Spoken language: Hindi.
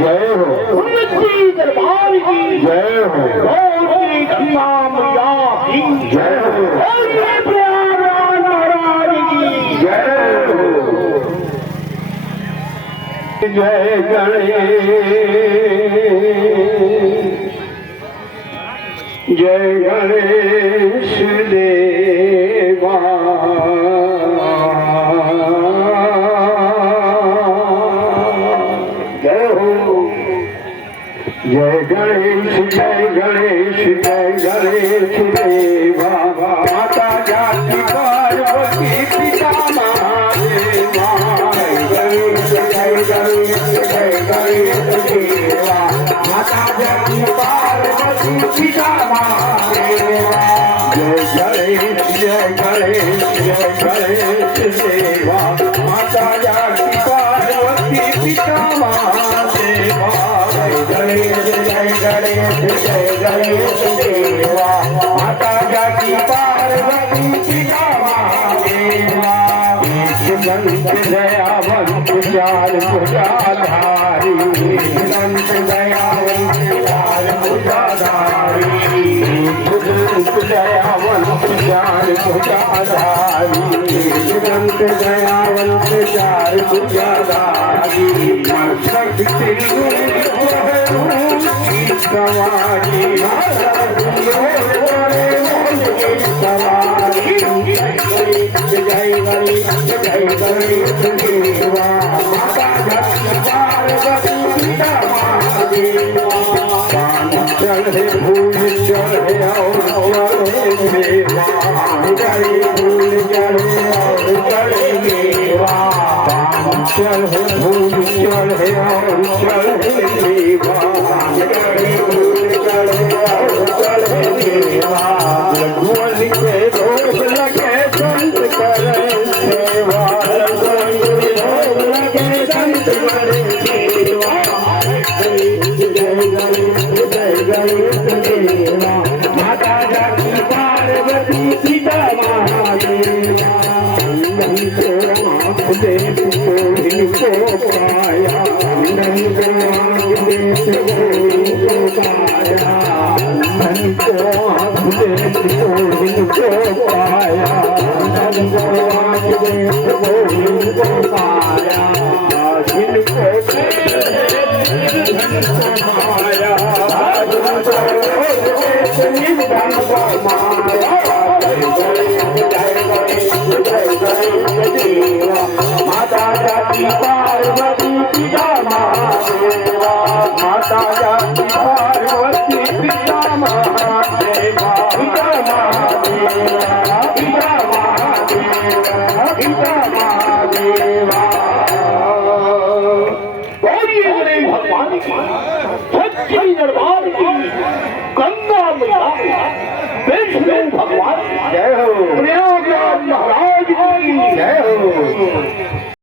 जय हो उन्नति दरबार की जय हो गौरी गंगा मैया की जय हो बोलिए प्रयागराज महाराज की जय हो जय गणेश जय गणेश देवा जय हो जय गणेश जय गणेश जय गणेश देवा माता जाति पार्वती पिता महादेवा गणेश जय गणेश जय गणेश देवा माता जाति पार्वती पिता महादेवा जय गणेश जय गणेश देवा माता जाति पार्वती पिता महादेवा गणेश जय गणेश जय गणेश देवा माता जाति पार्वती पिता महादेवा संत दयावंत चार भुजाधारी संत दयावंत चार भुजाधारी संत दयावंत चार भुजाधारी संत दयावंत चार भुजाधारी शक्ति सवारी सवारी जय गणेश जय गणेश देवा माता जाति पार्वती पिता महादेवा चढ़े फूल चढ़े और चढ़े देवा चढ़े फूल चढ़े और चढ़े देवा चढ़े फूल चढ़े और चढ़े देवा चढ़े फूल चढ़े और चढ़े देवा लघुवन के रोग लगे संत करे सेवा रोग लगे संत करे सेवा जय गणेश देवा माता जाति पार्वती पिता महादेवा देश को इनको पाया देश को इनको पाया देश को इनको पाया देश को इनको पाया जिनको माया माता जाति पार्वती पिता महादेवा माता जाति पार्वती पिता महादेवा पिता महादेवा पिता महादेवा पिता महादेवा बोलिए गणेश भगवान की सच्ची दरबार की गंगा मैया विष्णु भगवान जय हो प्रयागराज महाराज की जय हो